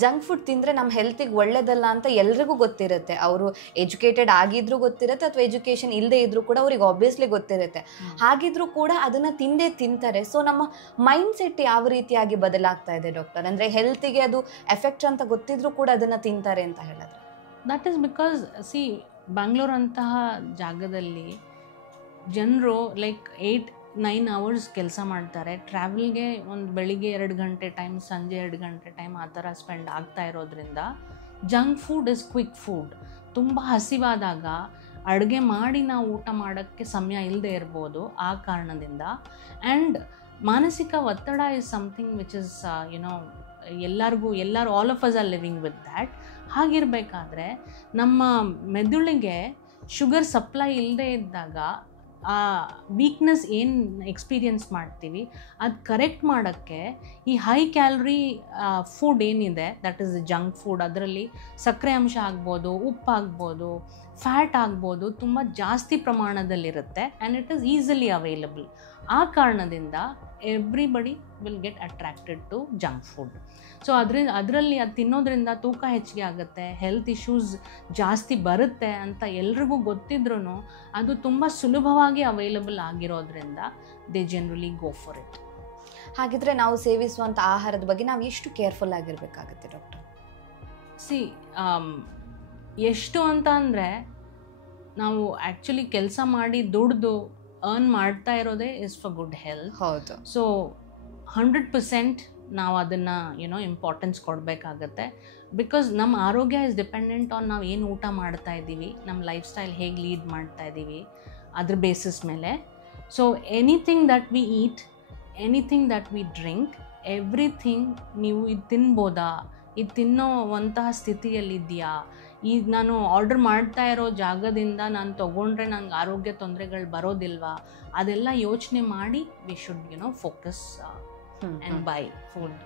Junk food ತಿಂದರೆ ನಮ್ಮ ಹೆಲ್ತಿಗೆ ಒಳ್ಳೇದಲ್ಲ ಅಂತ ಎಲ್ರಿಗೂ ಗೊತ್ತಿರುತ್ತೆ. ಅವರು ಎಜುಕೇಟೆಡ್ ಆಗಿದ್ರೂ ಗೊತ್ತಿರುತ್ತೆ, ಅಥವಾ ಎಜುಕೇಷನ್ ಇಲ್ಲದೆ ಇದ್ರೂ ಕೂಡ ಅವ್ರಿಗೆ ಆಬ್ವಿಯಸ್ಲಿ ಗೊತ್ತಿರುತ್ತೆ. ಹಾಗಿದ್ರೂ ಕೂಡ ಅದನ್ನು ತಿಂತಾರೆ. ಸೊ ನಮ್ಮ ಮೈಂಡ್ ಸೆಟ್ ಯಾವ ರೀತಿಯಾಗಿ ಬದಲಾಗ್ತಾ ಇದೆ ಡಾಕ್ಟರ್? ಅಂದರೆ ಹೆಲ್ತಿಗೆ ಅದು ಎಫೆಕ್ಟ್ ಅಂತ ಗೊತ್ತಿದ್ರೂ ಕೂಡ ಅದನ್ನು ತಿಂತಾರೆ ಅಂತ ಹೇಳಿದ್ರೆ? ದಟ್ ಈಸ್ ಬಿಕಾಸ್ ಬ್ಯಾಂಗ್ಳೂರ್ ಅಂತಹ ಜಾಗದಲ್ಲಿ ಜನರು ಲೈಕ್ 8-9 hours ಕೆಲಸ ಮಾಡ್ತಾರೆ. ಟ್ರಾವೆಲ್ಗೆ ಒಂದು ಬೆಳಿಗ್ಗೆ 2 ಗಂಟೆ ಟೈಮ್, ಸಂಜೆ 2 ಗಂಟೆ ಟೈಮ್ ಆ ಥರ ಸ್ಪೆಂಡ್ ಆಗ್ತಾ ಇರೋದ್ರಿಂದ junk food is quick food. ತುಂಬ ಹಸಿವಾದಾಗ ಅಡುಗೆ ಮಾಡಿ ನಾವು ಊಟ ಮಾಡೋಕ್ಕೆ ಸಮಯ ಇಲ್ಲದೆ ಇರ್ಬೋದು ಆ ಕಾರಣದಿಂದ. ಆ್ಯಂಡ್ ಮಾನಸಿಕ ಒತ್ತಡ ಇಸ್ ಸಮಥಿಂಗ್ ವಿಚ್ ಇಸ್ ಎಲ್ಲರೂ all of us are living with that. ಹಾಗಿರಬೇಕಾದ್ರೆ ನಮ್ಮ ಮೆದುಳಿಗೆ ಶುಗರ್ ಸಪ್ಲೈ ಇಲ್ಲದೆ ಇದ್ದಾಗ ಆ ವೀಕ್ನೆಸ್ ಏನು ಎಕ್ಸ್ಪೀರಿಯನ್ಸ್ ಮಾಡ್ತೀವಿ ಅದು ಕರೆಕ್ಟ್ ಮಾಡೋಕ್ಕೆ ಈ ಹೈ ಕ್ಯಾಲರಿ ಫುಡ್ ಏನಿದೆ ದಟ್ ಈಸ್ ಜಂಕ್ ಫುಡ್, ಅದರಲ್ಲಿ ಸಕ್ಕರೆ ಅಂಶ ಆಗ್ಬೋದು, ಉಪ್ಪು ಆಗ್ಬೋದು, ಫ್ಯಾಟ್ ಆಗ್ಬೋದು, ತುಂಬ ಜಾಸ್ತಿ ಪ್ರಮಾಣದಲ್ಲಿರುತ್ತೆ and it is easily available. ಆ ಕಾರಣದಿಂದ everybody will get attracted to junk food. So ಅದರಲ್ಲಿ ಅದು ತಿನ್ನೋದ್ರಿಂದ ತೂಕ ಹೆಚ್ಚಿಗೆ ಆಗುತ್ತೆ, ಹೆಲ್ತ್ ಇಶ್ಯೂಸ್ ಜಾಸ್ತಿ ಬರುತ್ತೆ ಅಂತ ಎಲ್ರಿಗೂ ಗೊತ್ತಿದ್ರೂ ಅದು ತುಂಬ ಸುಲಭವಾಗಿ ಅವೈಲಬಲ್ ಆಗಿರೋದ್ರಿಂದ they generally go for it. ಹಾಗಿದ್ರೆ ನಾವು ಸೇವಿಸುವಂಥ ಆಹಾರದ ಬಗ್ಗೆ ನಾವು ಎಷ್ಟು ಕೇರ್ಫುಲ್ ಆಗಿರಬೇಕಾಗುತ್ತೆ ಡಾಕ್ಟರ್? ಎಷ್ಟು ಅಂತ ಅಂದರೆ ನಾವು ಆ್ಯಕ್ಚುಲಿ ಕೆಲಸ ಮಾಡಿ ದುಡ್ದು ಅರ್ನ್ ಮಾಡ್ತಾ ಇರೋದೇ ಇಸ್ ಫಾರ್ ಗುಡ್ ಹೆಲ್ತ್. ಹೌದು. ಸೊ 100% ನಾವು ಅದನ್ನು ಇಂಪಾರ್ಟೆನ್ಸ್ ಕೊಡಬೇಕಾಗತ್ತೆ. ಬಿಕಾಸ್ ನಮ್ಮ ಆರೋಗ್ಯ ಇಸ್ ಡಿಪೆಂಡೆಂಟ್ ಆನ್ ನಾವು ಏನು ಊಟ ಮಾಡ್ತಾ ಇದ್ದೀವಿ, ನಮ್ಮ ಲೈಫ್ ಸ್ಟೈಲ್ ಹೇಗೆ ಲೀಡ್ ಮಾಡ್ತಾ ಇದ್ದೀವಿ ಅದ್ರ ಬೇಸಿಸ್ ಮೇಲೆ. So anything that we eat, anything that we drink, everything ನೀವು ಇದು ತಿನ್ಬೋದಾ, ಇದು ತಿನ್ನೋವಂತಹ ಸ್ಥಿತಿಯಲ್ಲಿದೆಯಾ, ಈಗ ನಾನು ಆರ್ಡರ್ ಮಾಡ್ತಾ ಇರೋ ಜಾಗದಿಂದ ನಾನು ತೊಗೊಂಡ್ರೆ ನನಗೆ ಆರೋಗ್ಯ ತೊಂದರೆಗಳು ಬರೋದಿಲ್ವಾ, ಅದೆಲ್ಲ ಯೋಚನೆ ಮಾಡಿ we should focus and by food.